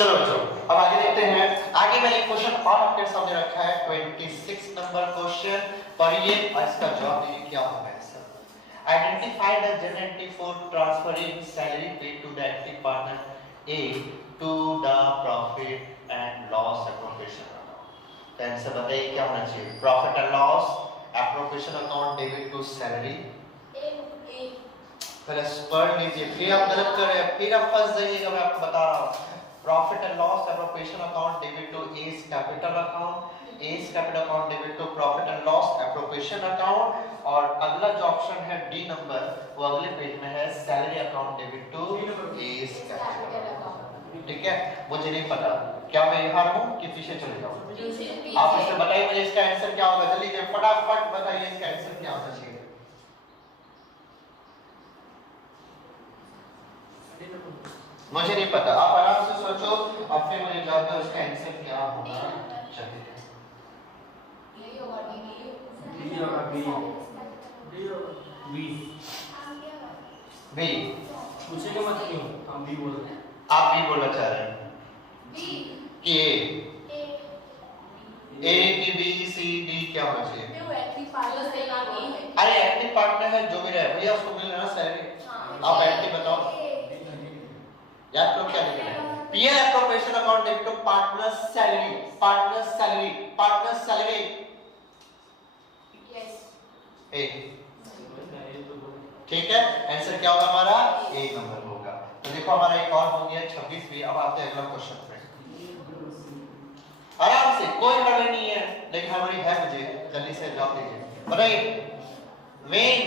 चलो बच्चों अब आगे देखते हैं। आगे मैंने क्वेश्चन और आपके सामने रखा है 26 नंबर क्वेश्चन, पढ़िए और इसका जवाब दीजिए क्या होगा answer. Identify the journal entry for transferring salary paid to the active partner A to the profit and loss appropriation account. तो आंसर बताइए क्या होना चाहिए। Profit and loss appropriation account debit to salary. पहले पढ़ लीजिए फिर आप गलत कर रहे हैं, फिर आप फंस जाइएगा। मैं आपको बता रहा हूँ profit and loss appropriation account debit to S capital account, S capital account debit to profit and loss appropriation account. और अगला जो ऑप्शन है डी नंबर वो अगले पेज में है salary account debit to S capital account. ठीक है, मुझे नहीं पता क्या मैं यहाँ रहूँ कि पीछे चले जाऊँ। आप इससे बताइए मुझे इसका आंसर क्या होगा। जल्दी से फटाफट बताइए इसका आंसर क्या होना चाहिए। मुझे नहीं पता, आप आराम से सोचो और फिर मुझे जवाब दो इसका आंसर क्या होगा। चलिए बी पूछेगा मत क्यों, हम बी बोल रहे हैं। आप भी बोलना चाह रहे हैं कि ए की बी सी डी क्या होना चाहिए। अरे एक्टिव पार्टनर है जो भी रहे भैया उसको मिल रहा है सैलरी। आप एक्टिव बताओ याद करो क्या लिखना है। PL appropriation account debit to partner salary, partner salary, partner salary. ए ठीक है, आंसर क्या होगा हमारा ए नंबर होगा। तो देखो हमारा एक और हो गया 26 भी। अब आते हैं अगला क्वेश्चन पे। आराम से कोई हड़बड़ी नहीं है लेकिन हड़बड़ी है मुझे, जल्दी से जवाब दीजिए। बताइए when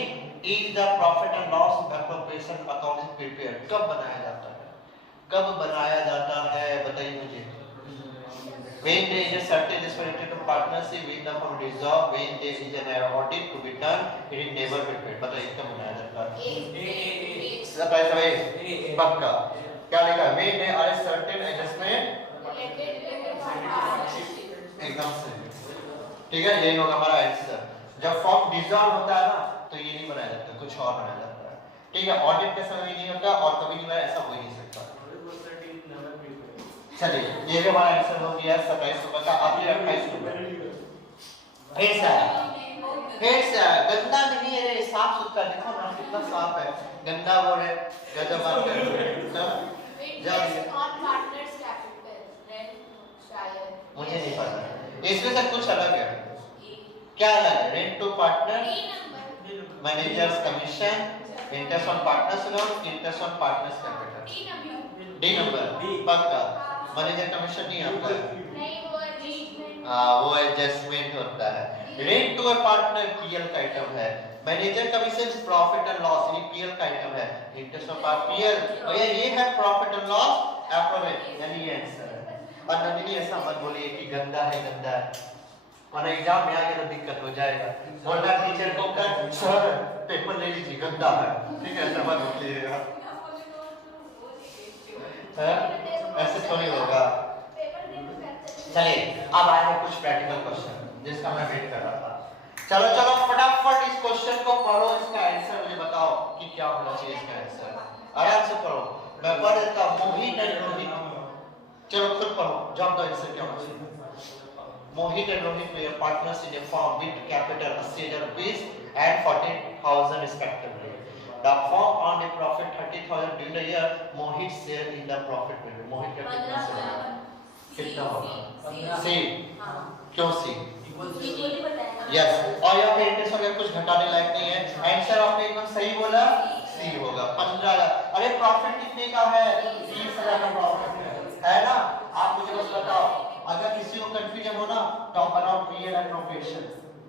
is the profit and loss appropriation account is prepared. कब बनाया जाता है, कब बनाया जाता है बताइए मुझे। When there is a certain responsibility to partnership with the firm dissolved, when there is an audit to be done, it is never prepared। बताइए कब बनाया जाता है। सभी पक्का क्या लिखा है। When there are certain adjustment एकदम सही। ठीक है, यही होगा हमारा आंसर। जब फॉर्म डिसॉल्व होता है ना तो ये नहीं बनाया जाता, कुछ और बनाया जाता है। ठीक है, ऑडिट के समय नहीं होता और कभी नहीं बनाया, ऐसा हो ही नहीं सकता। चलिए ये भी हमारा आंसर हो गया 27 रुपए का। अब ये 28 रुपए फिर गंदा नहीं है रे, साफ सुथरा। देखो ना कितना साफ है, गंदा वो है गजब बात कर मुझे नहीं पता इसमें से कुछ अलग है। क्या अलग है। Rent to partner, managers commission, interest on partners loan, interest on partners capital. D number पक्का। मैनेजर कमीशन नहीं आता है, वो एडजस्टमेंट होता है। Rent to a partner PL का आइटम है। Manager commission profit and loss, ये पीएल का आइटम है। इंटरेस्ट ऑफ पीएल भैया ये है प्रॉफिट एंड लॉस एप्रोप्रिएट, यानी ये आंसर है। और नंदिनी ऐसा मत बोलिए कि गंदा है गंदा है, वरना एग्जाम में आगे तो दिक्कत हो जाएगा। बोलना टीचर को कर सर पेपर ले लीजिए गंदा है, ठीक है, ऐसा मत बोलिएगा। ऐसे थोड़ी होगा। चलिए अब आए हैं कुछ प्रैक्टिकल क्वेश्चन जिसका मैं वेट कर रहा था। चलो चलो फटाफट इस क्वेश्चन को पढ़ो, इसका आंसर मुझे बताओ कि क्या होना चाहिए इसका आंसर। आराम से पढ़ो, मैं पढ़ देता हूं। मोहित एंड रोहित, चलो खुद पढ़ो, जवाब दो आंसर क्या होना चाहिए। Mohit and Rohit were partners in a firm with capital ₹80,000 and ₹40,000 respectively. The firm earned a profit 30,000 during the year. Mohit share in the profit will be मोहित का कितना शेयर होगा, कितना होगा। सी क्यों सी यस। और यहाँ पे इंटरेस्ट वगैरह कुछ घटाने लायक नहीं है। आंसर आपने एकदम सही बोला, सी होगा 15,000। अरे प्रॉफिट कितने का है, 30,000 का प्रॉफिट है ना। आप मुझे बस बताओ, अगर किसी को कंफ्यूजन हो ना तो आप बनाओ पीएल एप्रोप्रिएशन,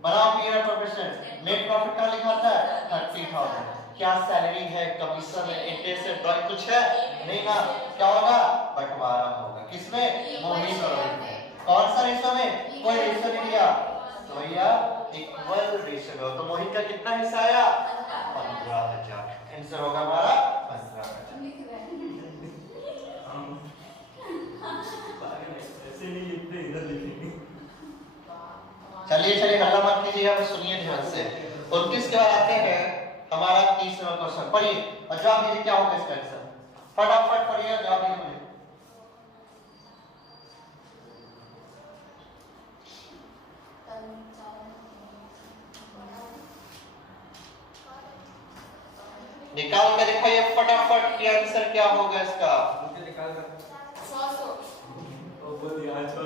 बनाओ पीएल एप्रोप्रिएशन। नेट प्रॉफिट का लिखा था 30,000। क्या सैलरी है, कमीशन है, इंटरेस्ट है, ड्रॉइंग कुछ है नहीं ना। क्या होगा, बंटवारा होगा। किसमें, मोहित और रोहित में। कौन सा रेशो में, कोई रेशो नहीं दिया तो भैया इक्वल रेशो में। तो मोहित का कितना हिस्सा आया, 15,000। आंसर होगा हमारा 15,000। चलिए चलिए हल्ला मत कीजिए, अब सुनिए ध्यान से। 29 के बाद आते हैं हमारा 30वां क्वेश्चन। पढ़िए और जवाब दीजिए क्या होगा इसका आंसर। फटाफट पढ़िए, जवाब दीजिए मुझे। निकाल कर दिखाइए फटाफट कि आंसर क्या होगा इसका। मुझे निकाल कर 100 ओ बोल दिया 100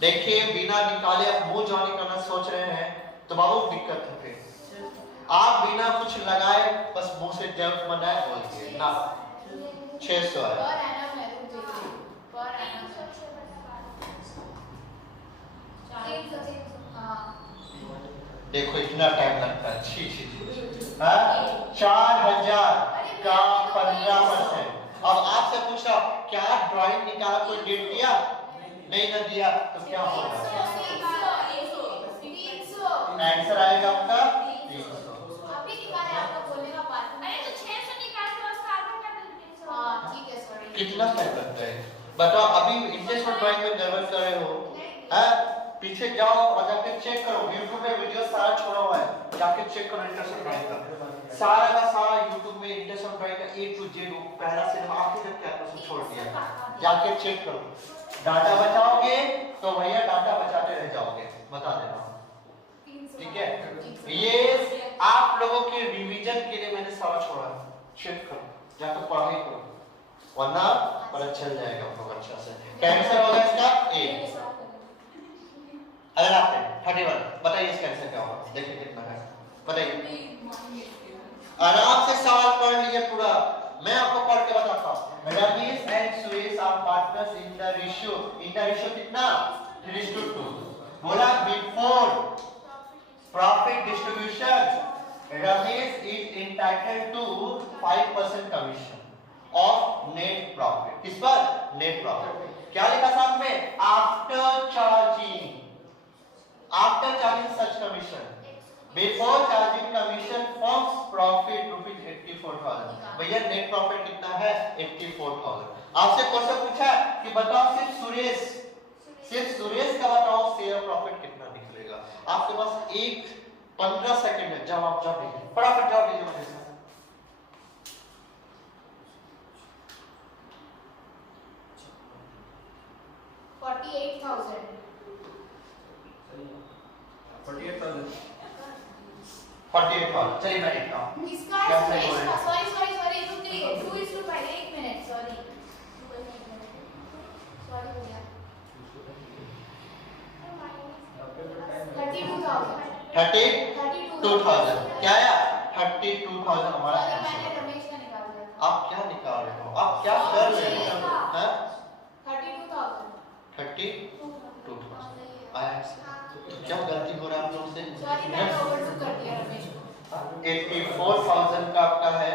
देखिए बिना निकाले आप मुंह जानी करना सोच रहे हैं तो बाबू दिक्कत है फिर। आप बिना कुछ लगाए बस मुंह से जब मनाए बोल दिए ना 600 है। पर एनम है तुम देखिए पर एनम हां देखो इतना टाइम लगता है। छी छी छी हाँ 4000 का 15%। अब आपसे पूछा क्या ड्राइंग निकाला कोई डेट दिया नहीं ना दिया तो क्या होगा 300 आंसर आएगा आपका 300। अभी निकाले आपका बोलने का बात अरे तो 600 निकाल के उसका आधा कर दो। हां ठीक है सॉरी कितना टाइम लगता है बताओ। अभी इंटरेस्ट और ड्राइंग में गड़बड़ कर रहे हो हैं। पीछे जाओ और जाके चेक करो YouTube में वीडियो सारा छोड़ा हुआ है जाके चेक करो इंटरेस्ट और ड्राइंग का सारा का सारा YouTube में इंटरेस्ट और ड्राइंग का A to Z पहला से आखिर तक क्या कुछ छोड़ दिया जाके चेक करो। डाटा बचाओगे तो भैया डाटा बचाते रह जाओगे बता देना ठीक है। ये आप लोगों के रिवीजन के लिए मैंने सारा छोड़ा चेक करो जाकर पढ़ाई करो वरना पता चल जाएगा आपको अच्छा से। कैंसर होगा इसका A। अगर आप 31 बताइए इसका आंसर क्या होगा देखिए कितना है बताइए। आराम से सवाल पढ़ लीजिए पूरा मैं आपको पढ़ के बताता हूं। Ramesh and Suresh are partners in the ratio कितना 3:2। बोला before profit distribution Ramesh is entitled to 5% commission of net profit. किस पर नेट प्रॉफिट। क्या लिखा साथ में after charging such commission before charging commission forms profit rupees 84,000। भैया नेट प्रॉफिट कितना है 84,000। आपसे क्वेश्चन पूछा कि बताओ सिर्फ सुरेश का बताओ शेयर प्रॉफिट कितना निकलेगा। आपके पास एक 15 सेकंड है जवाब दीजिए फटाफट जवाब दीजिए मुझे। 48,000 48,000 चलिए मैं लिखता हूं इसका सॉरी रुकिए 2:5 एक मिनट सॉरी भैया 32,000 क्या आया 32,000 हमारा मैंने रमेश का निकाल दिया। आप क्या निकाल रहे हो आप क्या कर रहे हो हैं 32,000 32,000 आया तो क्या गलती हो रहा है आप लोग से। सॉरी मैंने ओवरलुक कर दिया रमेश को। 84,000 का आपका है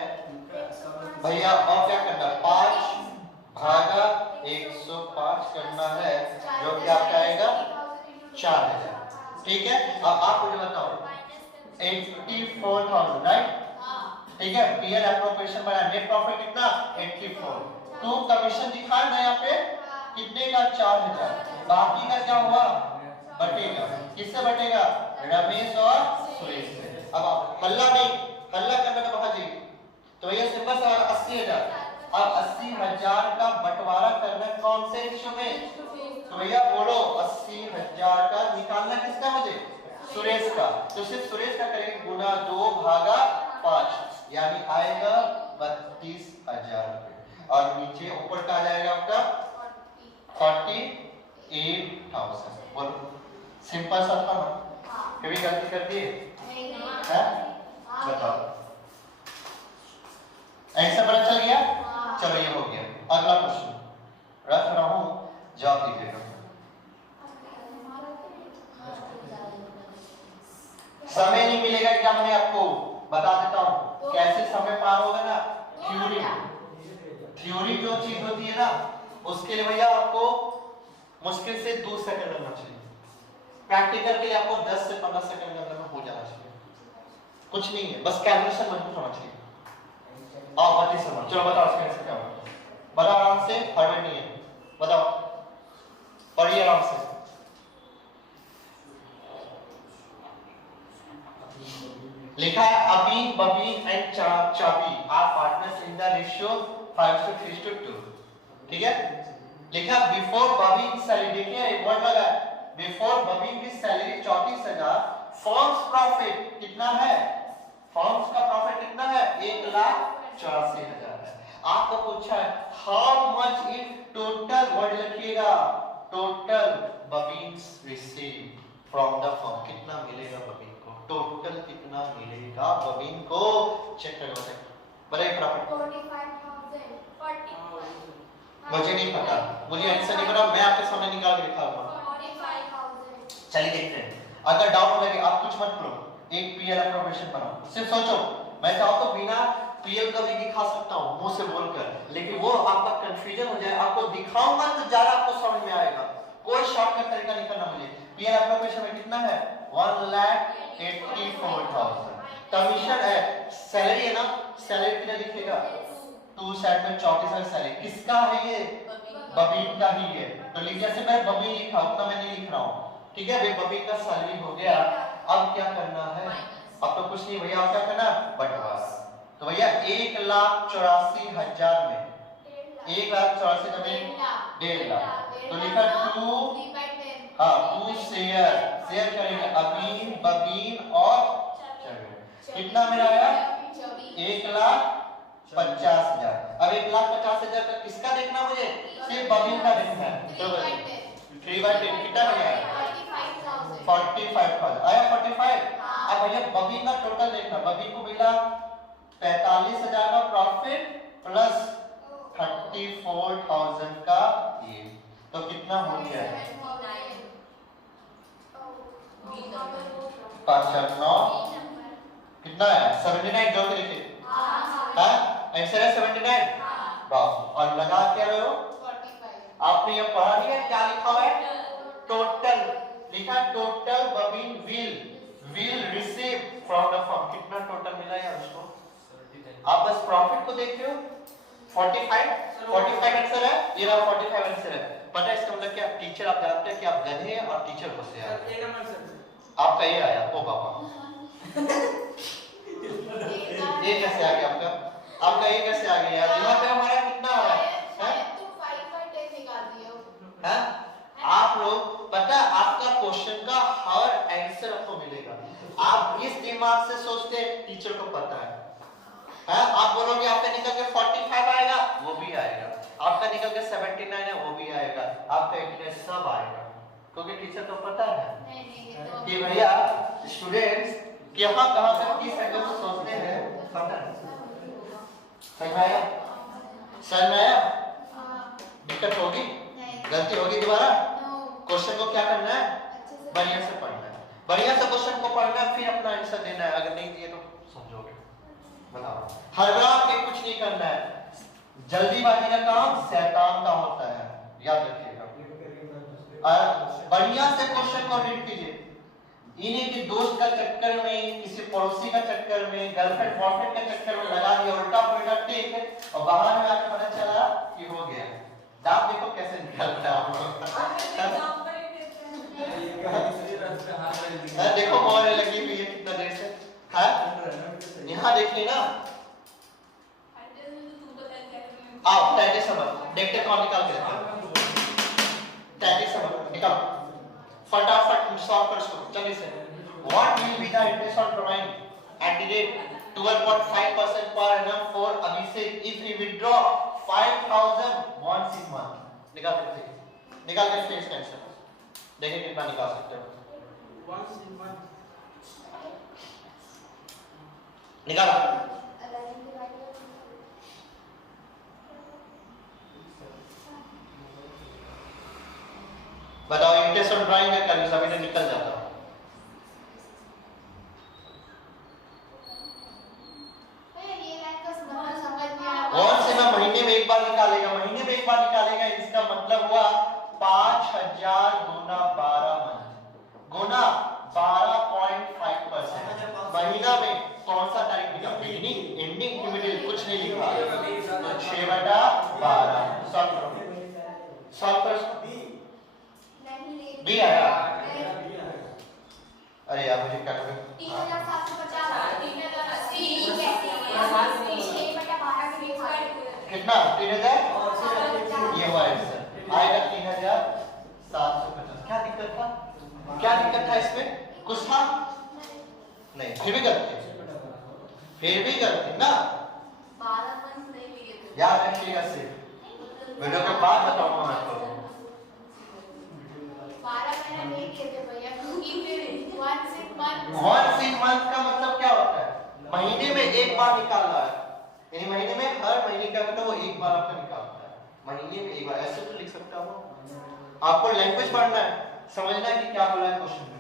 भैया और क्या करना 5 भागा 105 करना है जो कि आपका आएगा 4,000 ठीक है। अब आप मुझे बताओ 84,000 राइट ठीक है। पीएल एप्रोप्रिएशन बना नेट प्रॉफिट कितना 84 तो कमीशन दिखा ना यहाँ पे कितने का 4,000 बाकी का क्या हुआ बटेगा किससे बटेगा रमेश और सुरेश से। अब आप हल्ला करना तो कहा जी तो भैया सिंपल सा 80,000। अब 80,000 का बंटवारा करना कौन से रेशियो में तो भैया बोलो 80,000 का निकालना किसका मुझे सुरेश का तो सिर्फ सुरेश का करेंगे गुना 2 भागा 5 यानी आएगा 32,000 रुपए और नीचे ऊपर का आ जाएगा आपका 48,000। बोलो सिंपल सा था ना कभी गलती कर दिए हैं बताओ ऐसा पता चल गया। चलो ये हो गया। अगला क्वेश्चन रख रहा हूं जवाब दीजिएगा। समय नहीं मिलेगा एग्जाम में आपको बता देता हूं कैसे समय पार होगा ना। थ्योरी जो चीज होती है ना उसके लिए भैया आपको मुश्किल से 2 सेकंड लगना चाहिए। प्रैक्टिकल के लिए आपको 10 से 15 सेकंड के अंदर में हो जाना चाहिए। कुछ नहीं है बस कैलकुलेशन मजबूत होना चाहिए। आओ बात समझ चलो बताओ इसका आंसर क्या होगा बताओ आराम से हड़बड़ नहीं है बताओ पढ़िए आराम से। लिखा है अभी Babi and Chabi are partners in the ratio 5:3:2 ठीक है। लिखा बिफोर बबी की सैलरी देखिए एक वर्ड लगा बिफोर बबी की सैलरी 34,000 फर्म्स प्रॉफिट कितना है फर्म्स का प्रॉफिट कितना है? 1,84,000 है। आपको पूछा है how much in total, word लिखिएगा, टोटल बबीन्स रिसीव फ्रॉम द फर्म, कितना मिलेगा बबीन को, टोटल कितना मिलेगा बबीन को, चेक करो बताइए प्रॉफिट। 45,000 मुझे नहीं पता, मुझे आंसर नहीं पता, मैं आपके सामने निकाल के लिखा हुआ। 45,000। चलिए देखते हैं, अगर डाउट लगे आप कुछ मत करो, एक पीएल एप्रोप्रिएशन बनाओ, सिर्फ सोचो। मैं चाहूँ तो बिना पीएल का भी दिखा सकता हूँ मुंह से बोलकर, लेकिन वो आपका कंफ्यूजन हो जाए, आपको दिखाऊंगा तो ज्यादा आपको समझ में आएगा। कोई शॉर्टकट तरीका नहीं करना मुझे। पीएल एप्रोप्रिएशन में कितना है? 1,84,000। कमीशन है, सैलरी है ना, सैलरी कितना दिखेगा? 2 साइड में 34,000 सैलरी, किसका है ये? बबीन का ही है। तो लीजिए से मैं बबीन लिखा, उतना मैं नहीं लिख रहा हूँ, ठीक है भाई। बबीन का सैलरी हो गया, अब क्या करना है? अब तो कुछ नहीं भैया, अब क्या करना? बंटवारा। तो भैया 1,84,000 में 1,84,000 में 1.5 लाख, तो लिखा 2, हाँ 2 शेयर करेंगे अबीन, बबीन और चबीन। कितना मेरा आया? 1,50,000। अब 1,50,000 का किसका देखना मुझे? सिर्फ बबीन का देखना है। तो 3/10 कितना हो गया? 45,000 आया। 45। अब भैया बबीन का टोटल देखना, बबीन को मिला 45,000 का प्रॉफिट प्लस 34,000 का ये, तो कितना हो गया? 5,9 कितना है? 79 जोड़ के लिखिए। हाँ आंसर है 79। वाह, और लगा क्या रहे हो? 45। आपने ये पढ़ा नहीं है क्या लिखा हुआ है? टोटल लिखा, टोटल बबीन will receive from the firm, कितना टोटल मिला यार उसको? आप बस प्रॉफिट को देख रहे हो। 45 आंसर है, ये रहा 45 आंसर है। पता है इसका मतलब क्या? टीचर आप जानते हैं कि आप गधे हैं और टीचर को से आया, आपका ये आया। ओ बाबा ये कैसे आ गया आपका? आपका ये कैसे आ गया यार? यहाँ पे हमारा कितना आ रहा है? हैं? आप लोग पता है आपका क्वेश्चन का हर आंसर आपको मिलेगा। आप इस दिमाग से सोचते हैं टीचर को पता है, आप बोलोगे आपका निकल के 45 आएगा, वो भी आएगा। आपका निकल के 79 है, वो भी आएगा। आपका 89 सब आएगा, क्योंकि टीचर को पता है कि भैया स्टूडेंट्स कहाँ से किस एंगल से सोचते हैं, पता है। समझ आया? समझ में आया? दिक्कत होगी? गलती होगी दोबारा? क्वेश्चन को क्या करना है? बढ़िया से पढ़ना है, बढ़िया से क्वेश्चन को पढ़ना है, फिर अपना आंसर देना है। अगर नहीं दिए तो समझोगे, बताओ। हड़बड़ा के कुछ नहीं करना है, जल्दीबाजी का काम शैतान का होता है, याद रखिएगा। बढ़िया से क्वेश्चन को रीड कीजिए। इन्हीं के दोस्त का चक्कर में, किसी पड़ोसी का चक्कर में, गर्लफ्रेंड बॉयफ्रेंड का चक्कर में लगा दिया उल्टा पुल्टा टेक, और बाहर में आके पता चला कि हो गया। दांत देखो कैसे निकलता है आप लोग। देखो मोहर लगी हुई है कितना देर से, है यहाँ देख लेना। आओ टैटी समझ देखते कौन निकाल के देता है। टैटी समझ निकाल, फटाफट सॉल्व कर इसको जल्दी से। What will be the interest on drawing at the rate 12.5% per annum for Abhishek if he withdraw 5,000 once in month? निकाल के इसका आंसर देखिए कितना निकाल सकते हो। once in month निकाला। बताओ इंटरेस्ट ऑन ड्राइंग का कर सभी ने निकल जाता है। कौन से ना महीने में एक बार निकालेगा, महीने में एक बार निकालेगा, इसका मतलब हुआ 5,000 गुना 12 मंथ गुना 12.5%। महीना में कौन सा तारीख लिखा? बिगिनिंग एंडिंग मिडिल कुछ नहीं लिखा, तो 6/12 सॉल्व करो। बी आया? अरे यार मुझे क्या करें? 3,750 कितना? 3,000 ये हुआ आंसर आएगा 3,750। क्या दिक्कत था? क्या दिक्कत था इसमें? कुछ था नहीं, फिर भी गलती में एक बार ऐसे तो लिख सकता हूँ। आपको लैंग्वेज पढ़ना है, समझना है कि क्या बोला है क्वेश्चन में।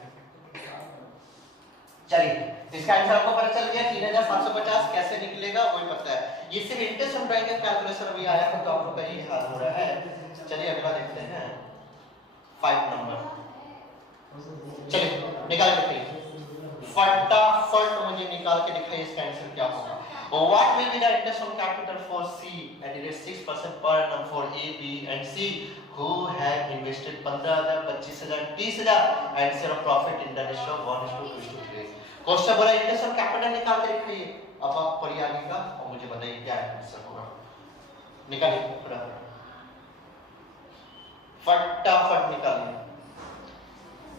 चलिए इसका आंसर आपको पता चल गया 3750 कैसे निकलेगा वही पता है। ये सिर्फ इंटरेस्ट ऑन ड्राइंग कैलकुलेशन अभी आया था तो आप लोग का ये हाल हो रहा है। चलिए अगला देखते हैं 5 नंबर। चलिए निकाल के दिखाइए फटाफट, मुझे निकाल के दिखाइए इसका आंसर क्या होगा। What will be the interest on capital for C at rate 6% per annum for A, B and C who have invested 15,000, 25,000, 30,000 and share of profit in the ratio of 1:2:3। Question बोला interest on capital निकाल के दिखाइए। अब आप पढ़िए आगे का और मुझे बताइए क्या आंसर होगा। निकालिए फटाफट निकालिए,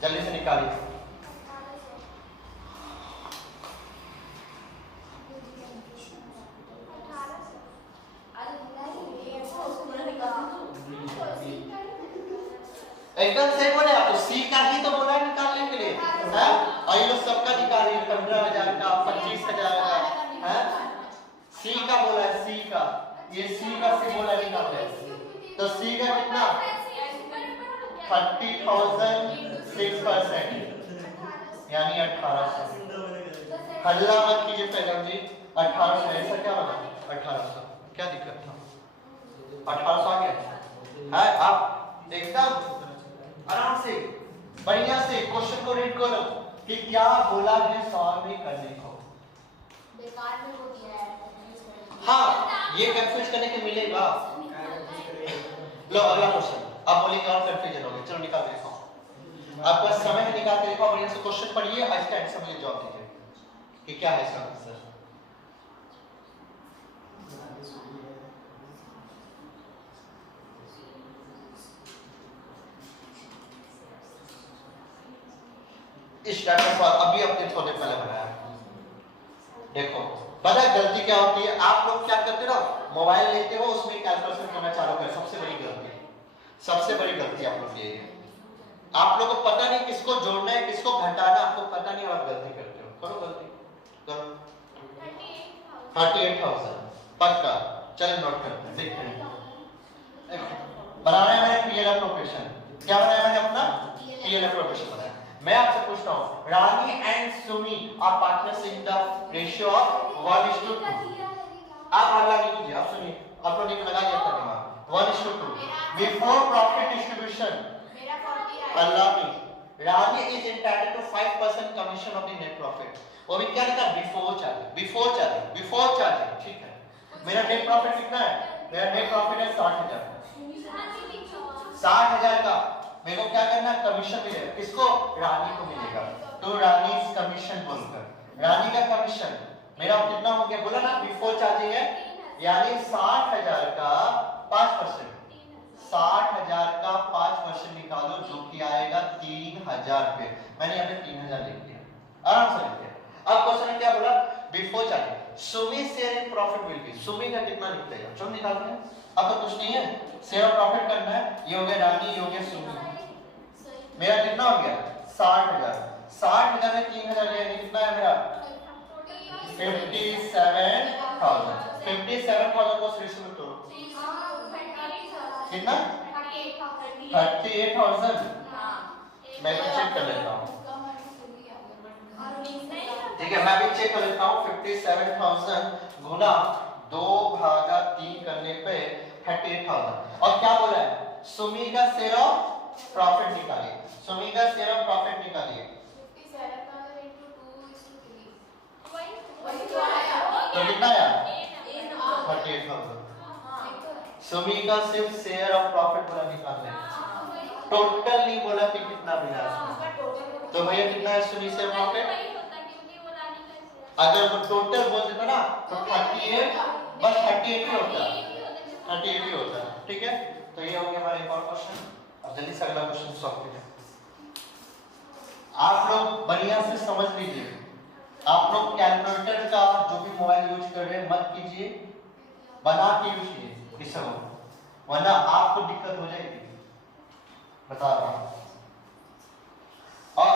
जल्दी से निकालिए। एकदम सही बोले आप, तो सी का ही तो बोला निकालने के लिए है। और ये लोग सबका निकालिए 15,000 का 25,000 का है। सी का बोला है, सी का, ये सी का से बोला निकालने। तो सी का कितना 30,006% यानी 1800। हल्ला मत कीजिए पैगम जी, 1800 ऐसा क्या बना 1800, क्या दिक्कत था 1800 आ गया है। आप एकदम आराम से बढ़िया से क्वेश्चन को रीड करो कि क्या बोला है सवाल में करने को। बेकार में वो दिया है। हाँ ये कंफ्यूज करने के मिलेगा। लो अगला क्वेश्चन, आप बोलेंगे और कंफ्यूजन हो गया। चलो निकाल के दिखाओ, आपका समय है निकाल के दिखाओ। बढ़िया से क्वेश्चन पढ़िए और इसका आंसर मुझे जवाब दीजिए कि क्या है इसका आंसर। इस टाइप का सवाल अभी अपने थोड़े पहले बनाया। देखो पता है गलती क्या होती है, आप लोग क्या करते हो, मोबाइल लेते हो उसमें कैलकुलेशन करना चालू कर, सबसे बड़ी गलती, सबसे बड़ी गलती आप लोग ये है। आप लोग को पता नहीं किसको जोड़ना है किसको घटाना, आपको पता नहीं और गलती करते हो। करो गलती, करो 38,000 पक्का। चलो नोट करते हैं, देखते हैं। बनाना है मैंने पीएलएफ प्रोफेशन। क्या बनाया मैंने अपना पीएलएफ प्रोफेशन बनाया। मैं आपसे पूछता हूँ Rani and Sumi are partners in the ratio of 1:2। आप हल्ला नहीं कीजिए, आप सुनिए, आप लोग ने लगा दिया अपना दिमाग। 1:2 बिफोर प्रॉफिट डिस्ट्रीब्यूशन। हल्ला नहीं, Rani is entitled to 5% commission of the net profit. वो भी क्या लिखा before charging, before charging, before charging. ठीक है, मेरा नेट प्रॉफिट कितना है, मेरा नेट प्रॉफिट है 60,000। 60,000 का मेरे को क्या करना है कमीशन मिलेगा, किसको रानी को मिलेगा। तो रानी कमीशन बोलकर रानी का कमीशन मेरा कितना हो गया बोला ना बिफोर चार्जिंग है, यानी 60,000 का 5%, 60,000 का 5% निकालो जो कि आएगा 3,000 रुपए। मैंने यहाँ पे 3,000 लिख दिया, आराम से लिख दिया। अब क्वेश्चन में क्या बोला before charging Sumi share in profit will be. Sumi का कितना निकलेगा, चलो निकालते हैं। अब तो कुछ नहीं है, शेयर ऑफ प्रॉफिट करना है। ये हो गया रानी, ये हो गया सुमी। मेरा कितना हो गया 60,000। 60,000 में 3,000 यानी कितना है मेरा 57,000। 57,000 को 3 से तोड़ो कितना 38,000। मैं चेक कर लेता हूँ, ठीक है मैं भी चेक कर लेता हूँ। 57,000 गुना 2/3 करने पे 38,000। और क्या बोला है सुमी का शेयर ऑफ प्रॉफिट निकालिए, सुमी का शेयर ऑफ प्रॉफिट निकालिए। 57,000 into 2:3 तो कितना आया 38,000। सुमी का सिर्फ शेयर ऑफ प्रॉफिट बोला निकालना है, टोटल नहीं बोला कि कितना मिला इसमें। तो भैया कितना है सुमी शेयर प्रॉफिट, अगर वो टोटल बोल देता ना तो 38 बस 38 ही होता, 38 ही होता। ठीक है, तो ये हो गया हमारा एक और क्वेश्चन। अब जल्दी से अगला क्वेश्चन सॉल्व कीजिए। आप लोग बढ़िया से समझ लीजिए, आप लोग कैलकुलेटर का जो भी मोबाइल यूज कर रहे हैं मत कीजिए, बना के यूज कीजिए किसी को, वरना आपको दिक्कत हो जाएगी, बता रहा हूं। और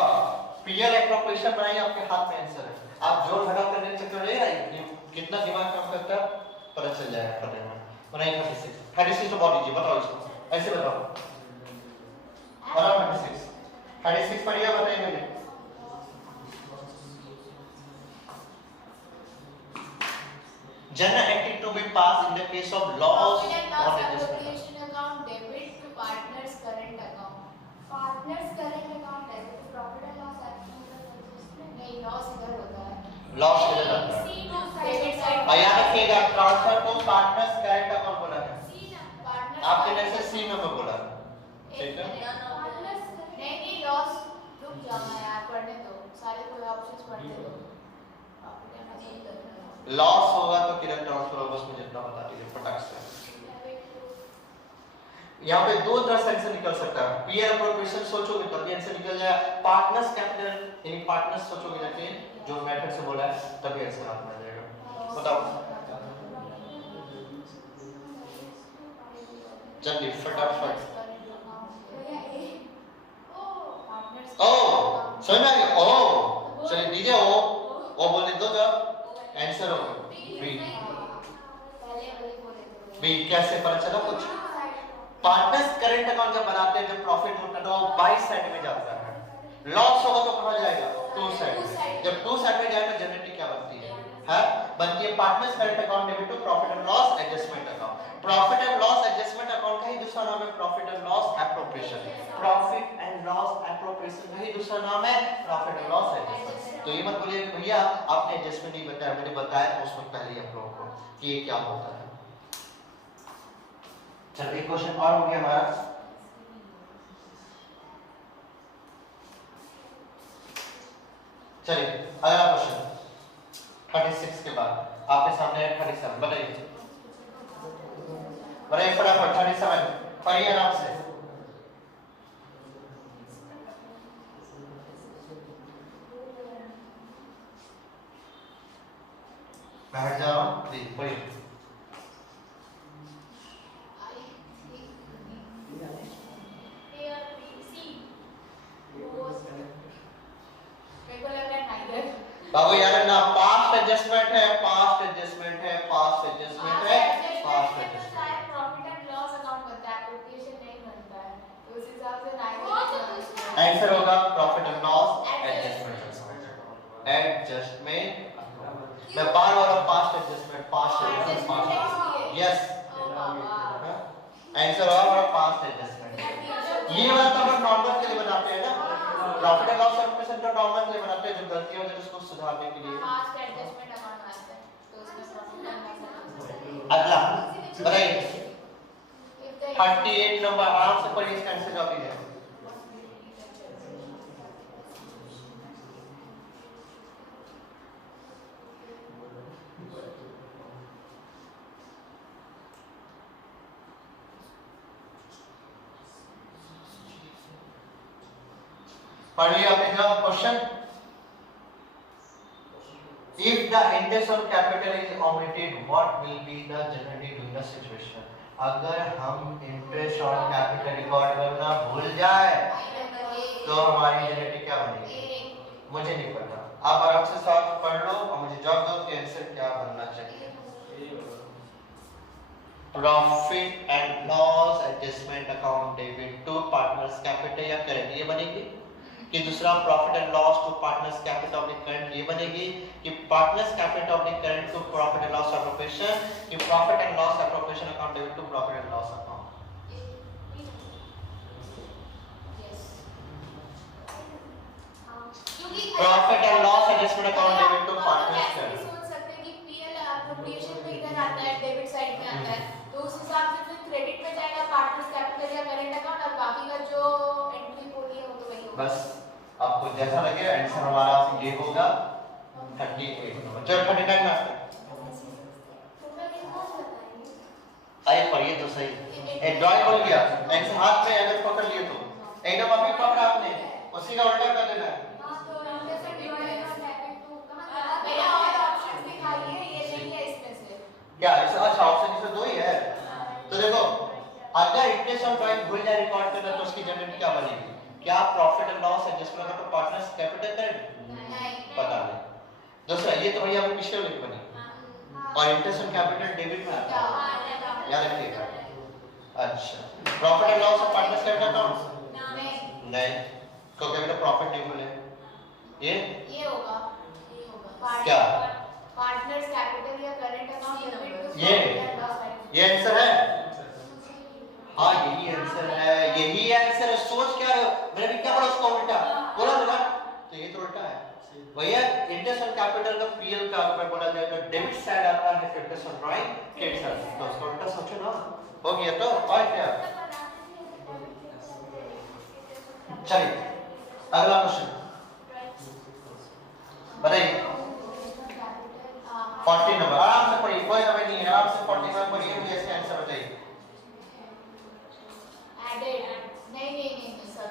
पीएल एप्रोप्रिएशन बनाइए, आपके हाथ में आंसर है। आप जोड़ घटाव करने के चक्कर में कितना दिमाग काम करता है पता चल जाएगा पढ़ने में। बनाइए 36 तो बहुत इजी, बताओ इसको ऐसे बताओ। बताओ 36 पढ़िए, बताइए मुझे। General acting to be passed in the case of loss Profit and or loss adjustment. appropriation account debit to partner's current account. Partners current account है तो प्रॉफिट एंड लॉस अकाउंट नहीं, लॉस इधर होता है। लॉस किधर जाता है? Debit side. और याद रखिएगा ट्रांसफर को पार्टनर्स करंट अकाउंट बोला है, पार्टनर आपके ने से सी नंबर बोला, ठीक है? नहीं लॉस, रुक जाना यार, पढ़ने दो सारे कोई ऑप्शंस पढ़ने दो। प्रॉफिट एंड लॉस ही करना है। लॉस होगा तो किधर ट्रांसफर होगा, बस मुझे इतना बता दीजिए फटाक से। यहाँ पे दो तरह से आंसर निकल सकता है, पीयर अप्रोप्रिएशन सोचोगे तभी आंसर निकल जाए, पार्टनर्स कैपिटल यानी पार्टनर्स सोचोगे जाके जो मेथड से बोला है तभी आंसर आपका आ जाएगा। बताओ जल्दी फटाफट। ओ समझ में आ गया? ओ चलिए दीजिए, ओ बोलने दो जब आंसर होगा बी। बी कैसे पता चला कुछ? पार्टनर्स करंट अकाउंट जब बनाते हैं, जब प्रॉफिट होता है तो बाई साइड में जाता है, लॉस होगा तो कहां जाएगा? टू साइड में। जब टू साइड में जाएगा जनरेटिव क्या बनती है? बनती है partners current account debit to profit and loss adjustment account. Profit and loss adjustment account का ही दूसरा नाम है profit and loss appropriation. Profit and loss appropriation का ही दूसरा नाम है प्रॉफिट एंड लॉस एडजस्टमेंट। तो ये मत बोलिए कि भैया आपने एडजस्टमेंट नहीं बताया, मैंने बताया उस वक्त पहले ही आप लोगों को कि ये क्या होता है। चलो एक क्वेश्चन और हो गया हमारा। चलिए अगला क्वेश्चन 36 के बाद आपके सामने है 37। बताइए फटाफट 37 पढ़िए आराम से। बैठ जाओ, प्लीज पढ़िए। बाबू यार ना पास्ट एडजस्टमेंट है, पास्ट एडजस्टमेंट है, पास्ट एडजस्टमेंट है, past adjustment. Profit and loss account बनता है, एप्रोप्रिएशन नहीं बनता है, तो उस हिसाब से आंसर होगा profit and loss adjustment. Adjustment मैं बार बार पास्ट एडजस्टमेंट यस आंसर होगा पास्ट एडजस्टमेंट। ये वाला तो हम नॉर्मल के लिए बनाते हैं ना, प्रॉफिट एंड लॉस एप्रोप्रिएशन तो नॉर्मल के लिए बनाते हैं, जो गलतियां होती है उसको सुधारने के लिए। पास्ट एडजस्टमेंट अकाउंट बनाते हैं तो उसमें प्रॉफिट एंड लॉस। अगला बताइए 38 नंबर आराम से पढ़िए, इसका आंसर क्या है? पढ़िए आपने जवाब question. If the interest on capital is omitted, what will be the generally doing the situation? अगर हम इंटरेस्ट ऑन कैपिटल रिकॉर्ड करना भूल जाए तो हमारी जेनेटिक क्या बनेगी? मुझे नहीं पता, आप आराम से साथ पढ़ लो और मुझे जवाब दो कि आंसर क्या बनना चाहिए। Profit and loss adjustment account debit to partners capital या करंट ये बनेगी कि दूसरा profit and loss to partners capital of the current ये बनेगी कि partners capital of the current to profit and loss appropriation कि profit and loss appropriation account debit to profit and loss account. Profit and loss adjustment account debit to partners current. सोच सकते हैं कि PL appropriation में इधर आता है, debit side में आता है, तो उस हिसाब से फिर क्रेडिट में जाएगा पार्टनर्स कैपिटल या करंट अकाउंट, और बाकी का जो एंट्री होती है वो तो वही होगा। बस आपको जैसा लगे आंसर हमारा ये होगा 38 नंबर। चलो 39 में आते हैं। आइए पढ़िए तो सही। एक ड्राइंग हो गया, आंसर हाथ में अगर पकड़ लिए तो एकदम अभी पकड़ा आपने, उसी का उल्टा कर देना है। क्या अच्छा ऑप्शन इसमें दो ही है तो देखो, अगर इंटरेस्ट ऑन ड्राइंग भूल जाए रिकॉर्ड करना तो उसकी जनरेट क्या बनेगी? क्या profit and loss adjustment account to partners capital current? पता नहीं। दूसरा ये तो भैया पिछले वाले बनी और इंटरेस्ट ऑन कैपिटल डेबिट में आता है। याद रखिएगा। अच्छा, profit and loss of partners capital account नहीं, तो कैपिटल प्रॉफिट नहीं बोले, ये होगा क्या? पार्टनर्स कैपिटल या करंट अकाउंट ये आंसर है। हाँ यही आंसर है, यही आंसर है। सोच क्या रहे हो, मैंने भी क्या बोला उसका उल्टा बोला ना, तो ये तो उल्टा है भैया। इंटरेस्ट ऑन कैपिटल का पीएल का अगर बोला जाए तो डेबिट साइड आता है, interest on drawing credit side, तो उसका उल्टा सोचो ना। हो गया तो और क्या? चलिए अगला क्वेश्चन बताइए। 40 नंबर आराम से पढ़िए, कोई हमें नहीं है, आराम से 40 नंबर पढ़िए, मुझे इसका आंसर बताइए। नहीं sir.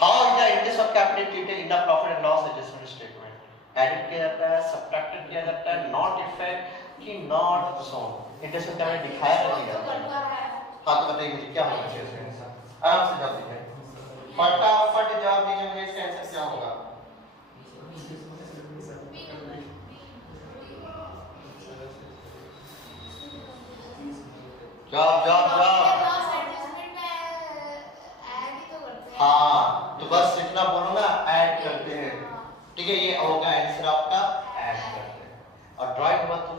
How is the interest of capital treated in the profit and loss adjustment statement? Added किया जाता है, subtracted किया जाता है, not effect कि not shown। Interest of capital दिखाया नहीं जाता है। हाँ तो बताइए मुझे क्या होना चाहिए इसका आंसर? आराम से जवाब दीजिए, फटाफट जवाब दीजिए मुझे, इसका आंसर क्या होगा? जवाब हाँ तो बस इतना बोलूंगा, ऐड करते हैं, ठीक है। ये होगा आंसर आपका, ऐड करते हैं। और ड्राइंग मत तो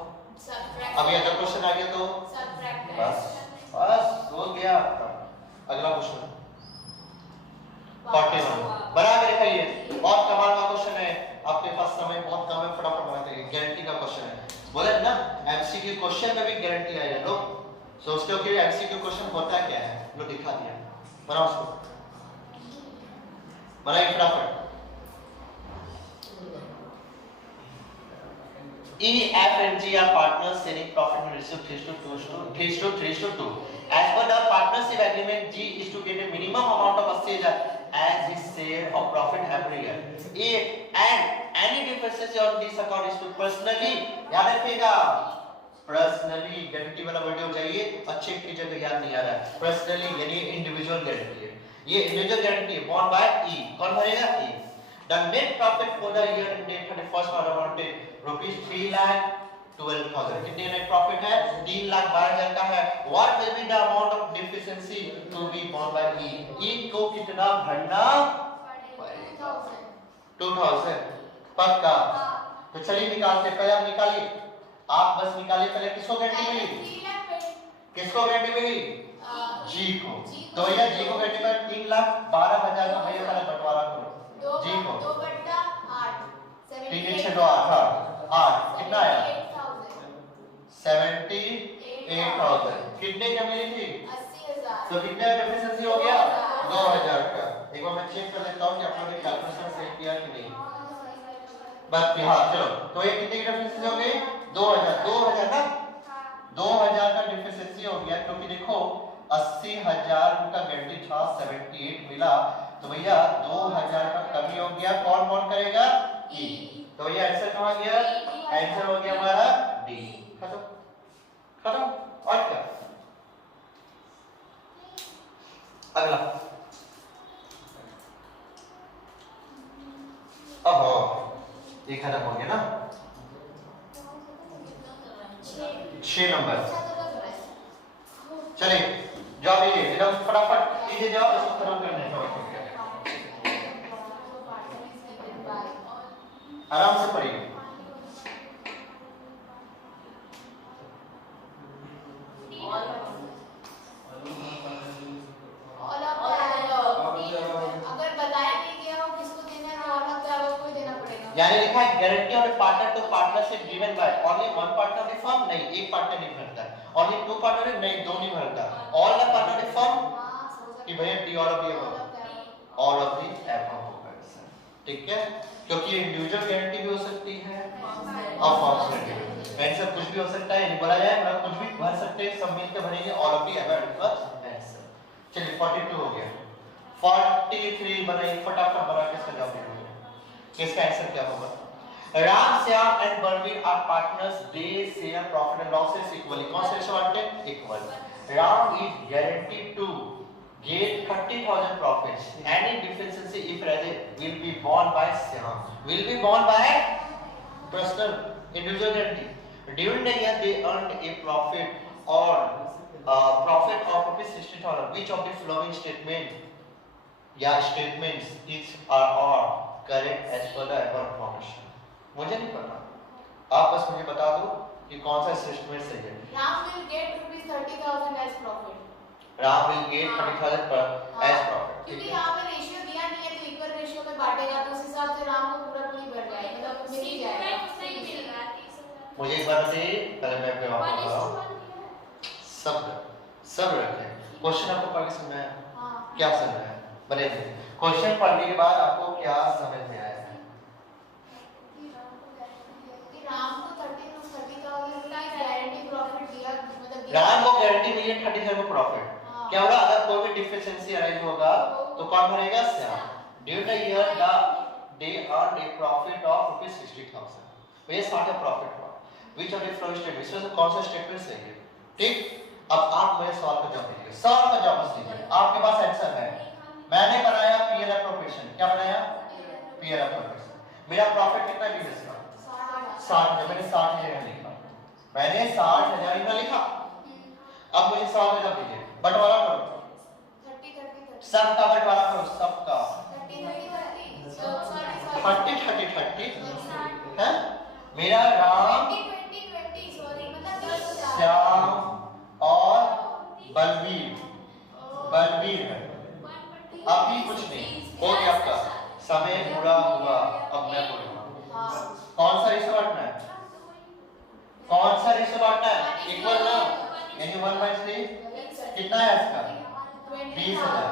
अभी अगर क्वेश्चन आ गया तो बस हो गया आपका। अगला क्वेश्चन 41 बना के दिखाइए। बहुत कमाल का क्वेश्चन है, आपके पास समय बहुत कम है, फटाफट बना के, गारंटी का क्वेश्चन है। बोले ना एमसीक्यू क्वेश्चन में भी गारंटी है, लोग सोचते हो कि एमसीक्यू क्वेश्चन होता क्या है, लो दिखा दिया, बनाओ उसको, बनाइए फटाफट। E, F and G are partners selling profit in ratio 3:2. As per the partnership agreement, G is to get a minimum amount of 80,000 as his share of profit every year. And any differences on this account is to personally, याद रखिएगा, personally guarantee वाला word हो जाइए, अच्छे की जगह याद नहीं आ रहा है। personally यानी इंडिविजुअल गारंटी है, ये इंडिविजुअल गारंटी है, बॉन्ड बाय E, कौन भरेगा? E। The net profit for the year ended 31st March amounted rupees 3,12,000। कितने नेट प्रॉफिट है? 3,12,000 का है। What will be the amount of deficiency to be borne by E? E को कितना भरना पड़ेगा? 2,000 पक्का। तो चलिए निकालते, पहले आप निकालिए, आप बस निकालिए। पहले किसको गारंटी मिली? किसको गारंटी मिली? जी को। तो ये जी को गारंटी पर 3,12,000 का भैया पहले बंटवारा करो। जी को 2/8 3 6 2 8 कितना आया? 78,000। कितने की मिली थी? 80,000। तो कितने डेफिशिएंसी हो गया? 2,000 का। एक बार मैं चेक कर लेता हूं कि आपने कैलकुलेशन सही किया कि नहीं। बस हाँ चलो, तो ये कितने की डेफिशिएंसी हो गई? 2,000 ना, 2,000 का डेफिशिएंसी हो गया, क्योंकि देखो 80,000 का गारंटी था, 78 मिला, तो भैया 2,000 का कमी हो गया। कौन कौन करेगा? E। तो ये आंसर कहां गया? आंसर हो गया हमारा डी। खत्म और क्या? अगला ओहो ये खत्म हो गया ना। 6 नंबर चलिए जवाब दीजिए, एकदम फटाफट कीजिए जवाब, इसको खत्म करने का वक्त हो गया। आराम से पढ़िए। अगर बताया नहीं गया हो किसको देना है, और आपको देना पड़ेगा। यानी लिखा है guarantee of partner to partnership given by only one partner of the firm, नहीं एक पार्टनर नहीं भरता, ओनली टू पार्टनर नहीं, दो नहीं भरता, all the partner of the firm कि भैया D all of the all of the above होगा, ठीक है, क्योंकि इंडिविजुअल गारंटी भी हो सकती है और फर्म्स गारंटी भी, ऐसा कुछ भी हो सकता है, नहीं बोला जाए मतलब कुछ भी भर सकते हैं, सब मिलकर भरेंगे all of the above answer. चलिए 42 हो गया, 43 बनाइए फटाफट, बना के इसका जवाब दीजिए, इसका आंसर क्या होगा? Ram Shyam and Balvir are partners, they share profit and losses equally, कौन से रेशो बांटते हैं? Equal. Ram is guaranteed to get 30,000 profits, any deficiency if rather will be borne by Shyam, will be borne by personal individual guarantee, During the year they earned a profit of rupees 60,000. Which of the following statements is or correct as per the above information? मुझे नहीं पता, आप बस मुझे बता दो कि कौन सा स्टेटमेंट सही है। Ram will get rupees 30,000 as profit. Ram will get 30,000 as profit। क्योंकि यहाँ पे रेशियो दिया नहीं है तो इक्वल रेशियो में बांटेगा तो उस हिसाब से राम को पूरा पूरी बढ़ जाएगा, मतलब मिल ही जाएगा। मुझे एक बार बताइए, पहले मैं आपको बताऊं। सब रखें। क्वेश्चन आपको पढ़ के समझ आया? क्या समझ आया? बताइए। क्वेश्चन पढ़ने के बाद आपको क्या समझ में आया? राम को 30,000 का गारंटी प्रॉफिट दिया, मतलब राम को गारंटी मिली 30,000 प्रॉफिट। क्या होगा अगर कोई भी डिफिशिएंसी अराइज होगा तो कौन भरेगा? Shyam. During the year they earn a profit of rupees 60,000। ये सारा प्रॉफिट हुआ। Which of the following statements? इसमें से कौन सा स्टेटमेंट सही है? ठीक, अब आप मेरे सवाल का जवाब दीजिए। सवाल का जवाब दीजिए। आपके पास आंसर है। मैंने बनाया पीएल एप्रोप्रिएशन। क्या बनाया? PL appropriation. मेरा प्रॉफिट कितना है बिजनेस का? 60,000। मैंने 60,000 लिखा। मैंने 60,000 यहाँ लिखा। अब मुझे सवाल का जवाब दीजिए। बंटवारा करो। 30 सबका बंटवारा करो, सबका। 30 है। मेरा राम, श्याम और बलवीर है। अभी कुछ नहीं हो गया, आपका समय पूरा हुआ। अब मैं बोलूंगा कौन सा रेशो बांटना है? कौन सा रेशो बांटना है? इक्वल ना, यानी 1/3 कितना है इसका? 20,000।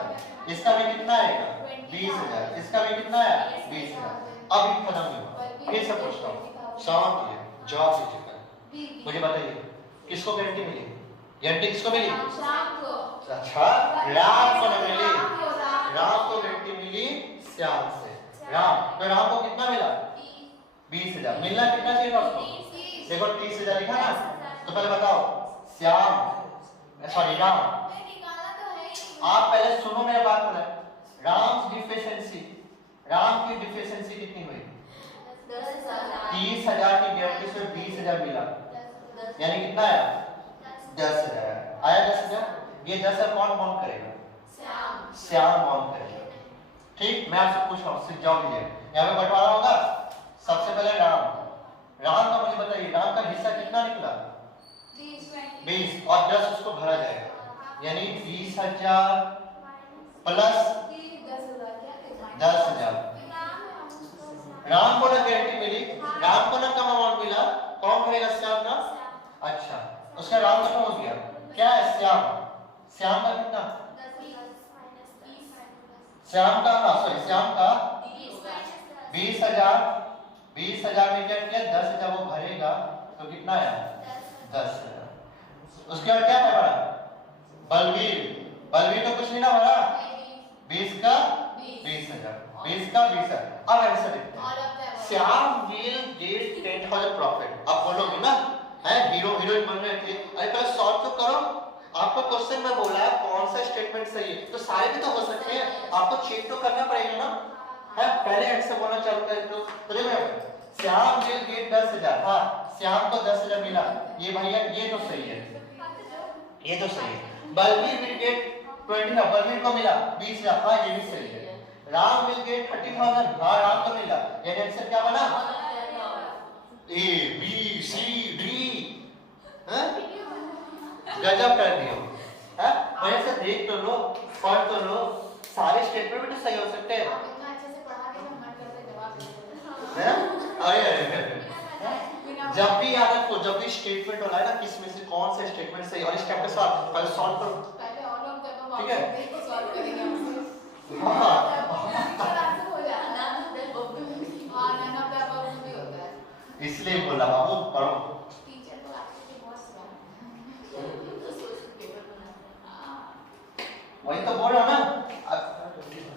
इसका भी कितना आएगा? 20,000। इसका भी कितना है? 20,000। अभी खत्म हुआ। फिर से पूछता हूँ, सवाल कीजिए, जवाब दीजिएगा। मुझे बताइए किसको गारंटी मिली? गारंटी किसको मिली? शाम को। अच्छा, राम को नहीं मिली। राम को गारंटी मिली श्याम से। राम को कितना मिला? 20,000। मिलना कितना चाहिए उसको? देखो 30,000 लिखा ना, तो पहले बताओ श्याम सॉरी राम। आप पहले सुनो मेरा बात पहले। राम की डिफिशिएंसी कितनी हुई? 30,000 की गारंटी से 20,000 मिला, यानी कितना आया? 10,000 आया। 10,000 ये 10,000 कौन काउंट करेगा? श्याम काउंट करेगा। ठीक, मैं आपसे पूछ रहा हूँ, सिर्फ जवाब दीजिए। यहाँ पे बंटवारा होगा। सबसे पहले राम का मुझे बताइए, राम का हिस्सा कितना निकला? 20 और 10 उसको भरा जाएगा, यानी 20,000 प्लस 10,000। राम को ना गारंटी मिली, राम को ना कम अमाउंट मिला, कौन भरेगा? श्याम ना। अच्छा, उसका राम खत्म हो गया, क्या है? श्याम का कितना? श्याम का 20,000 में क्या किया? 10,000 वो भरेगा, तो कितना आया? 10,000। उसके बाद क्या भरा? बलवीर तो कुछ नहीं ना भरा। 20 का 20,000। अब आंसर देखते हैं। Shyam will get 10,000 profit. आप बोलोगे ना, है हीरोइन बन रहे थे, अरे पहले सॉल्व तो करो। आपका क्वेश्चन में बोला है कौन सा स्टेटमेंट सही है, तो सारे भी तो हो सकते हैं, आपको चेक तो करना पड़ेगा ना, है? पहले आंसर बोलना चालू करें तो देखो श्याम विल गेट 10,000। हाँ, श्याम को 10,000 मिला, ये भैया ये तो सही है। बलवीर विल गेट 20,000, बलवीर को मिला 20,000। हाँ, ये भी सही है। Ram will get 30,000। हाँ, राम को मिला, यानी आंसर क्या बना? A B C D। गजब कर दिया, हैं? और ऐसे देख तो लो, पढ़ तो लो, सारे स्टेटमेंट भी तो सही हो सकते हैं, हैं? जब भी याद रखो, जब भी स्टेटमेंट होला है ना, किस में से कौन सा स्टेटमेंट सही, और स्टेप के साथ पहले सॉल्व करो, ठीक है? हाँ, इसलिए बोला बाबू पढ़ो। वही तो बोल रहा ना,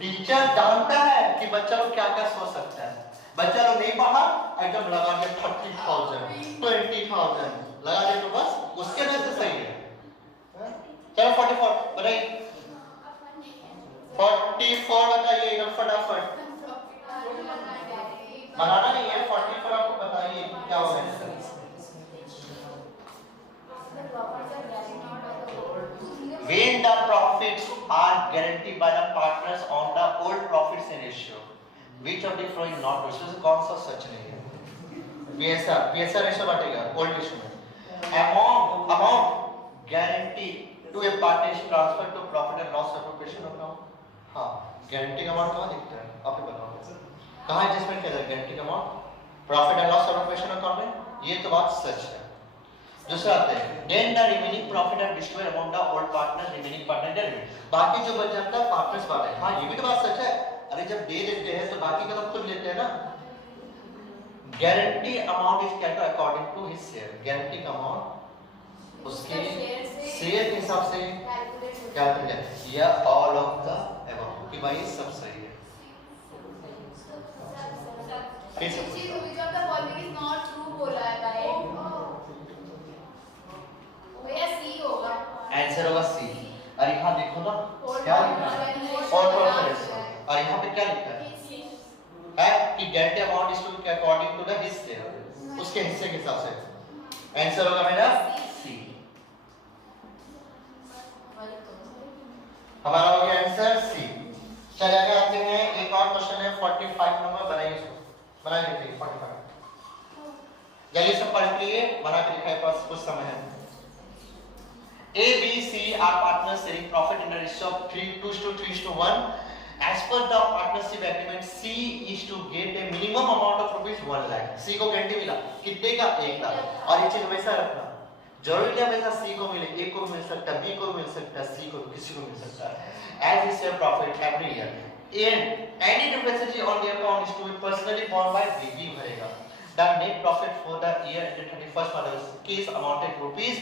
टीचर जानता है कि बच्चा लोग क्या क्या सोच सकता है। बच्चा लोग नहीं पढ़ा, एकदम लगा दिया 30,000 20,000 लगा दिया, तो बस उसके वजह से सही है। चलो 44 बताइए, 44 बताइए एकदम फटाफट। बनाना नहीं है, 44 आपको बताइए क्या होगा। when the profits are guaranteed by the partners on the old profits in ratio, which of the following not true? इसमें से कौन सा सच नहीं है? PSR रेशो बांटेगा ओल्ड रेशो में. Amount guaranteed to a party is transferred to profit and loss appropriation account. हाँ, guaranteed amount कहाँ दिखता है? आप ही बताओ. कहाँ एडजस्टमेंट किया जाएगा guaranteed amount? Profit and loss appropriation account में. ये तो बात सच है. दूसरा आता है then the remaining profit are distributed among the old partners, remaining partner derivative. बाकी जो बच जाता है पार्टनर्स वाला है. हाँ, ये भी तो बात सच है. अरे जब दे देते हैं तो बाकी का तो खुद लेते हैं ना. Guarantee amount is calculated according to his share. Guarantee amount उसके शेयर के हिसाब से कैलकुलेट या all of the above. कि भाई सब सही है. चीज which of the following is not true बोला है भाई. भैया सी होगा. आंसर होगा सी. और यहाँ देखो ना क्या लिखा है और प्रोफिट. और यहाँ पे क्या लिखा है कि guarantee amount is to according to the his share. उसके हिस्से के हिसाब से. आंसर होगा मेरा सी. हमारा हो गया आंसर सी. चलिए आगे आते हैं. एक और क्वेश्चन है 45 नंबर. बनाइए इसको. बना लीजिए 45. जल्दी से पढ़ लीजिए. बना के लिखा है पास कुछ समय है. A, B, C are partners sharing profit in a ratio of 2:3:1. As per the partnership agreement, C is to get a minimum amount of rupees 1 lakh. C को गारंटी मिला कितने का? 1 लाख. और ये चीज हमेशा रखना जरूरी नहीं हमेशा C को मिले. A को मिल सकता है, B को मिल सकता है, C को किसी को मिल सकता है. As is share profit every year. And any deficiency on the account is to be personally borne by B भरेगा. The net profit for the year ended 31st March case amounted to rupees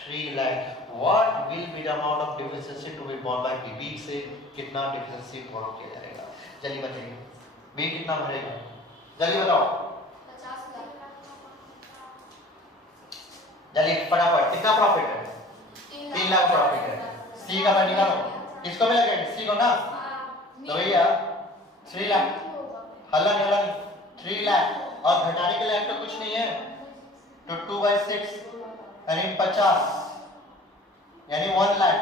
3 lakh. What will be the amount of deficiency to be borne by B? B से कितना deficiency borne किया जाएगा? जल्दी बताइए. B कितना भरेगा? जल्दी बताओ. 50,000. जल्दी फटाफट. कितना प्रॉफिट है? 3 लाख प्रॉफिट है. C का मैं निकालो. किसको मिलेगा? C को ना. तो भैया 3 लाख. हल्ला निकाला 3 लाख और घटाने के लिए तो कुछ नहीं है. तो 2/6 यानी 50 यानी 1 लाख.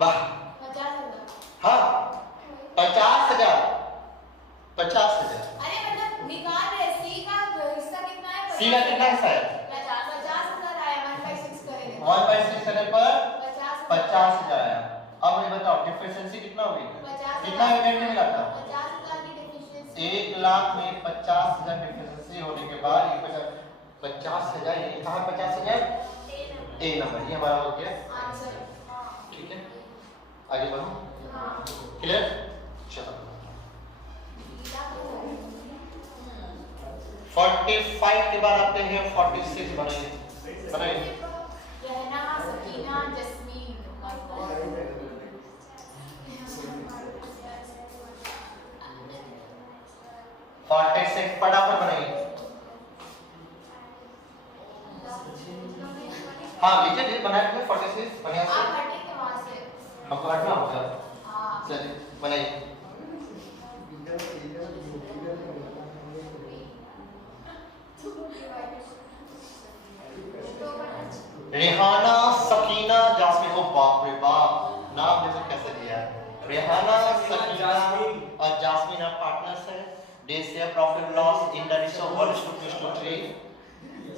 वाह. 50,000. हाँ 50,000. 50,000. अरे मतलब निकाल रहे सी का हिस्सा कितना है? C का कितना हिस्सा है? 50,000 आया. 1/6 करेंगे 1/6 करने पर 50,000 50,000 आया. अब मुझे बताओ डिफिशिएंसी कितना होगी? 50,000 कितना यूनिट मिला था? 50,000 की डेफिशिएंसी. 1 लाख में 50,000 डिफिशिएंसी होने के बाद ये 50,000 ये कहां 50,000? ए नंबर. ये हमारा हो गया आंसर. ठीक है. आगे बढ़ो. क्लियर? चलो 45 के बाद आते हैं 46. बनाइए. रहना सकीना जस्मीन. 46 फटाफट बनाइए. हाँ लीजिए बनाए थे 46. बढ़िया से. आप हटेंगे वहां से. हमको हटना होगा. हाँ. चलिए बनाइए. रेहाना सकीना जास्मीन. ओ बाप रे बाप. नाम देखो कैसे दिया है. रेहाना सकीना और जास्मीन आर पार्टनर्स है. They share profit loss in the ratio of 1:3.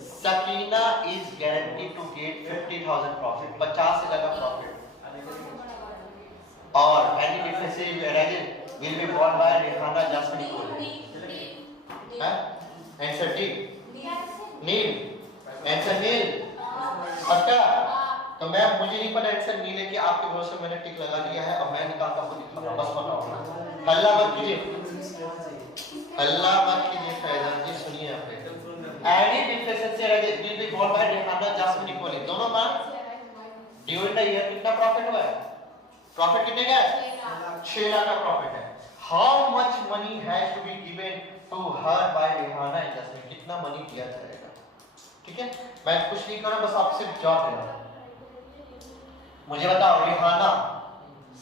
Sakina is guaranteed to get 50,000 profit. 50 से ज्यादा प्रॉफिट. और any deficiency arises will be borne by Rehana Jasmine Kohli. हाँ? Answer D. नील. Answer नील. पक्का? तो मैं मुझे नहीं पता आंसर नील है कि आपके भरोसे मैंने टिक लगा दिया है. अब मैं निकालता हूँ दिखाऊंगा. बस बताओ. हल्ला मत कीजिए. अल्लाह मत कीजिए. फैजान जी सुनिए यहाँ पे. Any deficiency arises will be borne by Rehana Jasmine Kohli. दोनों मान during the year कितना प्रॉफिट हुआ है? प्रॉफिट कितने का है? 6 लाख का प्रॉफिट है. How much money has to be given to her by Rehana Jasmine? कितना मनी दिया जाएगा? ठीक है. मैं कुछ नहीं कर रहा बस आपसे जवाब दे रहा हूँ. मुझे बताओ रेहाना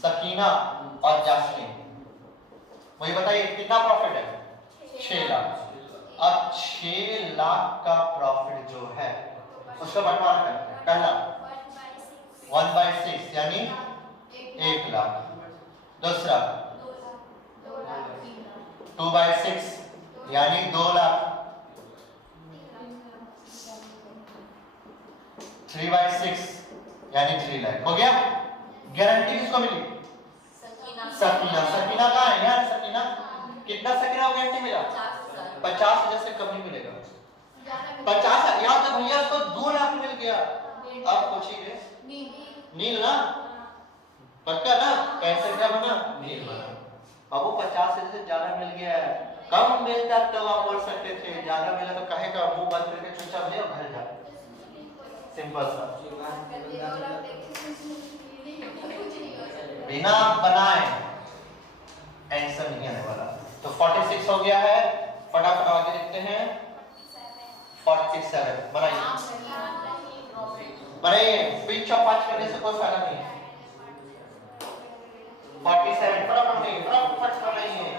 सकीना और जास्मीन मुझे बताइए कितना प्रॉफिट है? 6 लाख. अब 6 लाख का प्रॉफिट जो है उसका बंटवारा करते हैं। पहला 1/6 यानी 1 लाख। दूसरा 2/6 यानी 2 लाख। 3/6 यानी 3 लाख। हो गया। गारंटी किसको मिली? सकीना। सकीना कहाँ है यार? सकीना कितना सकीना को गारंटी मिला? 50,000 से कम नहीं मिलेगा। 50 यहाँ तो भैया उसको 2 लाख मिल गया। अब पूछिए नील ना पक्का ना? कैसे क्या बना? नील बना। अब वो 50 से ज्यादा मिल गया है। कम मिलता तब आप बोल सकते थे, ज्यादा मिला तो कहेगा मुंह बंद करके चुपचाप ले और घर जा। सिंपल सा। बिना बनाए आंसर नहीं आने वाला। तो 46 हो गया है। फटाफट आगे देखते हैं। 47 बनाइए। पिंच ऑफ 5 करने से कोई फायदा नहीं है। 47 फटाफट बनाइए। फटाफट बनाइए।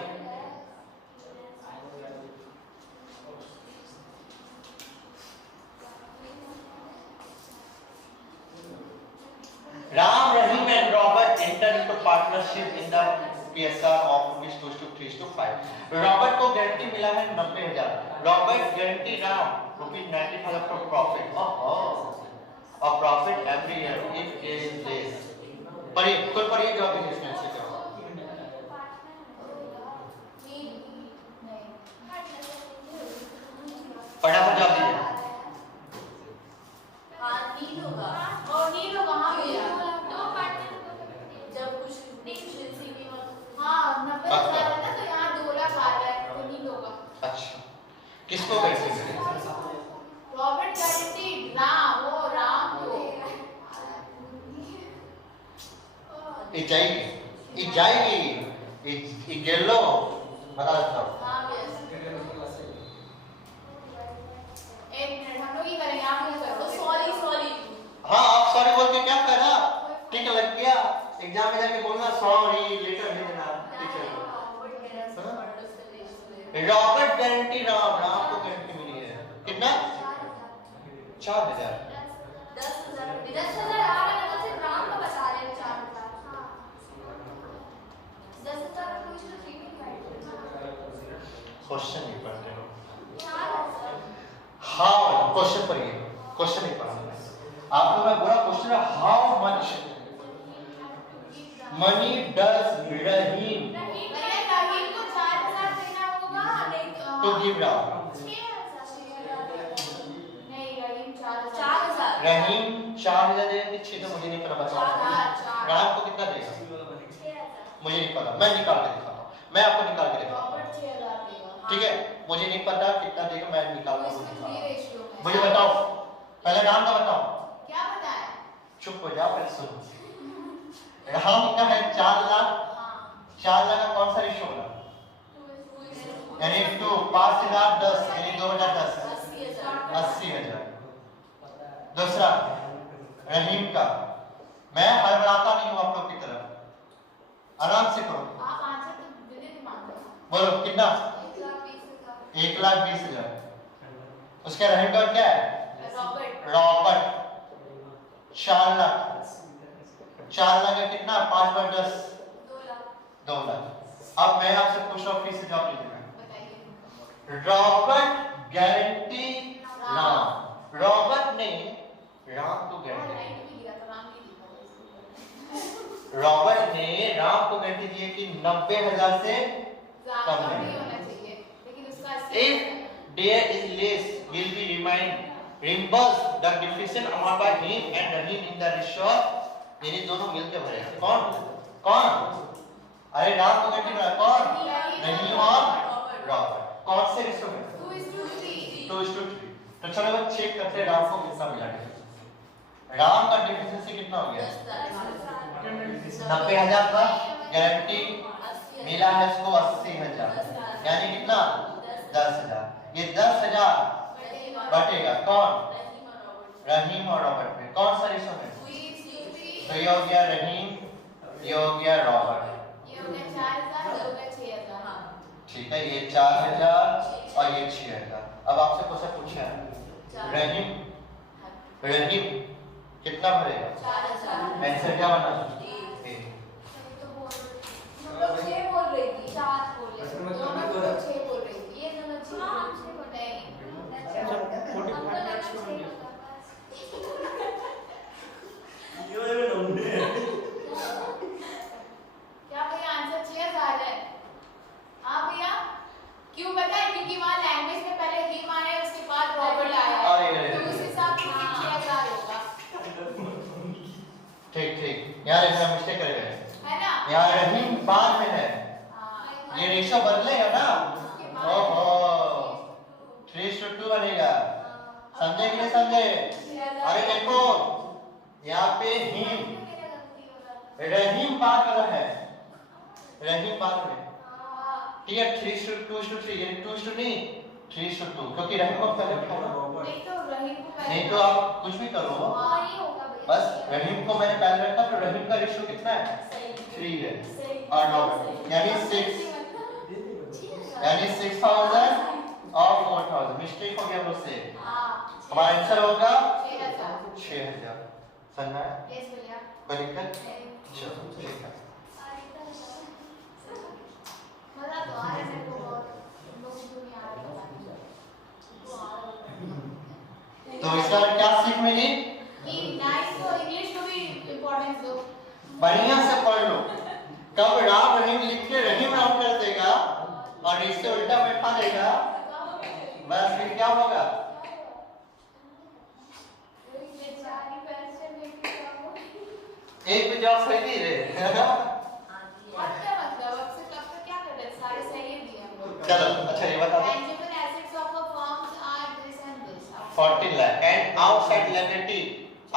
Ram, Rahim and Robert entered into partnership in the PSR of ₹2:3:5. Robert को गारंटी मिला है 90,000। Robert guarantee Ram ₹90,000 for profit. और profit every year if is less. पढ़िए जॉब इंग्लिश में से क्या फटाफट जॉब दीजिए। नील होगा। और नील होगा। हाँ भैया जब कुछ हाँ 90,000 है ना, तो यहाँ 2 लाख आ रहा है, तो नील होगा। अच्छा किसको गारंटी मिली? रॉबर्ट गारंटी राम, वो राम को जाएगी गेलो बता देता हूँ। हाँ यस। एक मिनट हम लोग ही करेंगे, आप नहीं करोगे। सॉरी हाँ आप सॉरी बोल के क्या करा? ठीक लग गया। एग्जाम में जाके बोलना सॉरी लेटर भेजना टीचर को। रॉबर्ट गारंटी राम को गारंटी मिली है कितना? 4,000। 10,000 आ रहा है तो सिर्फ राम का बता रहे हैं 4,000। हां 10,000 को इसको 3 में काट। क्वेश्चन नहीं पढ़ते हो। 4,000 हाउ क्वेश्चन पढ़िए। क्वेश्चन नहीं पढ़ा आप लोग। मैं बोला क्वेश्चन है हाउ मच मनी डज रहीम को 4,000 देना होगा टू गिव राम? नहीं रहीम 4,000 रहीम 4,000 देगा कि 6 तो मुझे नहीं पता। बताओ राम को कितना देगा? 6,000 मुझे नहीं पता। मैं निकाल के दिखाता हूँ। मैं आपको निकाल के दिखाता हूँ। रॉबर्ट 6,000 देगा। ठीक है मुझे नहीं पता कितना देगा। मैं निकाल के इसमें दिखाता 3 हूँ। रेशियो है। मुझे बताओ पहले राम का बताओ। क्या पता है? चुप हो जाओ पहले सुनो। राम का है 4 लाख। हाँ 4 लाख का कौन सा रेशियो होगा? यानी 2 5 लाख 10 यानी 2010 80,000। दूसरा रहीम का मैं हड़बड़ाता नहीं हूं आप लोग की तरह। आराम से करो। आप आंसर तो दिल्ली में मान लो। बोलो कितना? 1,20,000 उसके रहीम का क्या है? रॉबर्ट 4 लाख। 4 लाख का कितना? 5/10 2 लाख। अब मैं आपसे पूछ रहा हूँ फिर से जवाब दीजिएगा। Robert guarantee Ram. रॉबर्ट ने राम को गारंटी रॉबर्ट ने राम को गारंटी दी कि 90,000 से कम नहीं होना चाहिए, लेकिन उसका if there is less will be reimburse the deficient amount by him and Rahim in the ratio। यानी दोनों मिलकर भरे। कौन? अरे राम को गारंटी रहा कौन? रहीम और रॉबर्ट। कौन से रेशियो में? 2:3। तो चलो बस चेक करते हैं राम को कितना मिला है। राम का डिफिशिएंसी कितना हो गया? 90,000 का गारंटी मिला है इसको 80,000 यानी कितना? 10,000। ये 10,000 बटेगा कौन? रहीम और रॉबर्ट में। कौन सा रेशियो में? तो ये हो गया रहीम, ये हो गया रॉबर्ट। ये हो गया 4,000, ये हो गया 6,000। ठीक है, ये 4000 और ये 6000। अब आपसे क्वेश्चन पूछा है, रहीम कितना भरेगा? 4000। आंसर क्या बना? तो बोल 6 बोल रही थी, 4 बोल रही थी, दोनों को 6 बोल रही थी, ये दोनों 6 बोल रहे हैं। क्या भैया आंसर 6000 है? हाँ भैया, क्यों पता है? क्योंकि वहाँ लैंग्वेज में पहले हिम आया उसके बाद रॉबर्ट आया, तो उस हिसाब से 6000 होगा। ठीक, यहाँ रेशो मिस्टेक कर गए, है ना? यहाँ रहीम बाद में है, हाँ, ये रेशो बदलेगा ना। ओहो, 3:2 बनेगा, समझे कि नहीं समझे? अरे देखो यहाँ पे हिम रहीम बाद वाला है, रहीम बाद में, ठीक है। 3:2 यानी 2 नहीं 3:2, क्योंकि रहीम को पहले उठाना, नहीं तो रहीम को पहले, नहीं तो आप कुछ भी करो, वही होगा भैया। बस रहीम को मैंने पहले रखा, तो रहीम का रेशियो कितना है? 3 है और 9, यानी 6, यानी 6000 और 4000, मिस्टेक हो गया मुझसे। हमारा आंसर होगा 6000। समझ में आया? यस भैया। कोई दिक्कत? चलो ठीक है। मजा तो आ रहा है मेरे को बहुत, लोग दुनिया आ रही है। तो इसका क्या सीख मिली? कि नाइस को इंग्लिश को भी इम्पोर्टेंस दो। बढ़िया से पढ़ लो, कब राम रहीम लिख के रहीम राम कर देगा और इससे उल्टा बैठा देगा, बस फिर क्या होगा? एक भी जवाब सही नहीं रहे। मतलब अब से कब तक क्या कर रहे हैं? सारे सही दिए हम लोग। चलो अच्छा ये बता दो। Tangible assets of a firm are this and this. 14 lakh and outside liability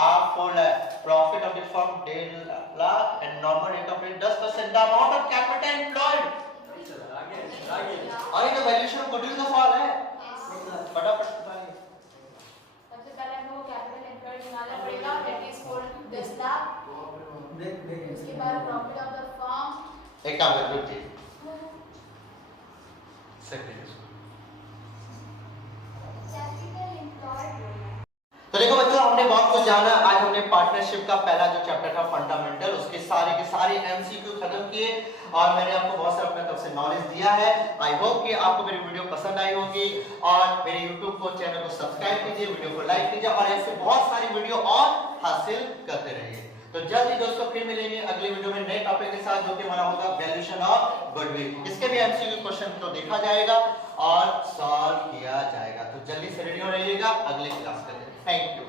are 4 lakh. Profit of the firm 10 lakh and normal rate of return 10%. The amount of capital employed. और ये तो वैल्यूएशन गुडविल का सवाल है, फटाफट बताइए। सबसे पहले हम लोग को कैपिटल एम्प्लॉयड निकालना पड़ेगा, दैट इज 10 लाख। उसके बाद प्रॉफिट ऑफ द फर्म, एक काम कर रुकिए, सेकंड। Capital employed. तो देखो बच्चों, हमने बहुत कुछ जाना। आज हमने पार्टनरशिप का पहला जो चैप्टर था फंडामेंटल, उसके सारे के सारे एमसीक्यू खत्म किए और मैंने आपको बहुत सारा अपने तरफ से नॉलेज दिया है। आई होप कि आपको मेरी वीडियो पसंद आई होगी और मेरे YouTube को चैनल को सब्सक्राइब कीजिए, वीडियो को लाइक कीजिए और ऐसे बहुत सारी वीडियो और हासिल करते रहिए। तो जल्दी दोस्तों फिर मिलेंगे अगली वीडियो में नए टॉपिक के साथ, जो कि हमारा होगा वैल्यूएशन ऑफ गुडविल। इसके भी एमसीक्यू क्वेश्चन को देखा जाएगा और सॉल्व किया जाएगा। तो जल्दी से रेडी हो रहिएगा, अगली क्लास के लिए। Thank you.